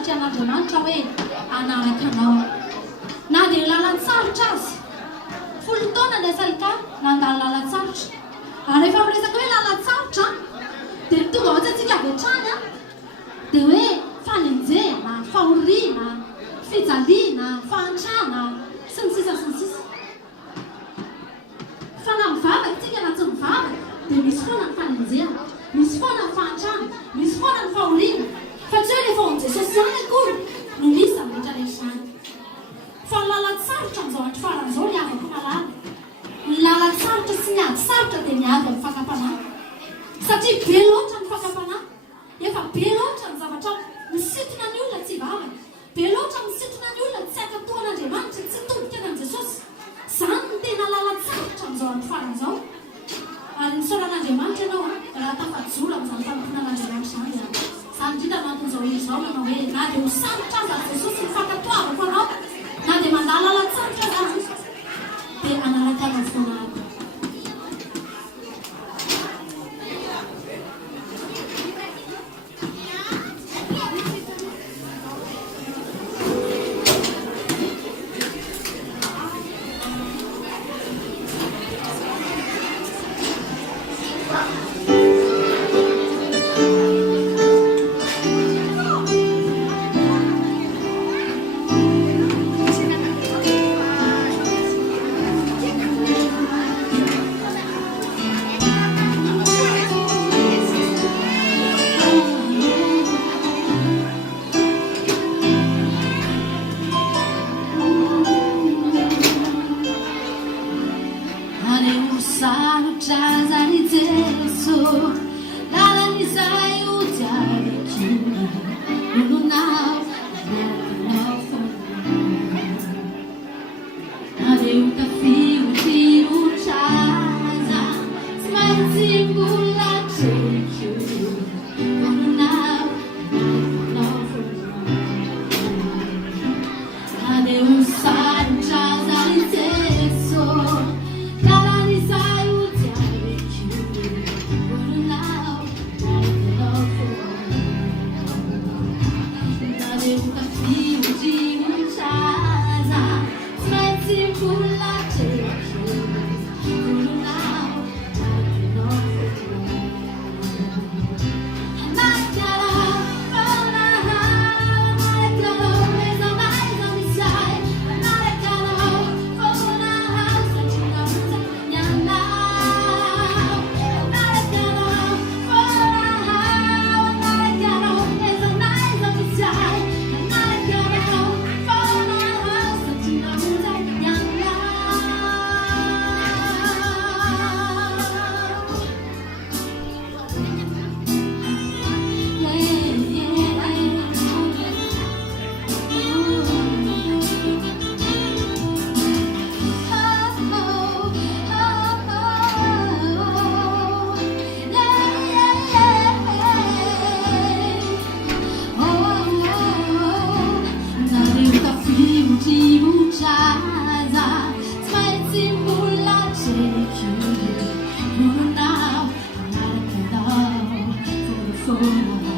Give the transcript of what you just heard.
Andriamanitra hoe anaraka anao na dia lalan-tsarotra azy folo taona ilay salika nandalo lalan-tsarotra ary rehefa miresaka hoe lalan-tsarotra dia tonga ohatsy antsika avy hatrany a dia hoe falenjena, fahoriana, fijaliana, fahantrana sy ny sisa sy ny sisa fa na mivavaka tsika na tsy mivavaka dia misy foana ny falenjena, misy foana ny fahantrana, misy foana ny fahoriana fa tsy hoe rehefa on Jesosy ihany akory no misy amin'ny rehetra rehetra fa ny lalan-tsarotra amin'izao andro faran'izao ny avy amin'ny malala ny lalan-tsarotra sy ny ady sarotra dia ny avy amin'ny fakapanahy satria be loatra ny fakapanahy efa be loatra ny zavatra misintona ny olona tsy hivavaka be loatra misintona ny olona tsy akatohan'Andriamanitra tsy tobika any amin'i Jesosy izany ny tena lalan-tsarotra amin'izao andro faran'izao ary nisoran'Andriamanitra ianao raha tafajoro amin'izany fanomponan'Andriamanitra izany izany indrindra manton'izao izao manao hoe na dia ho sarotra aza Jesosy ny fankatoavako anao na dia mandala lalan-tsarotra zany dia anaraka anao foana aby Oh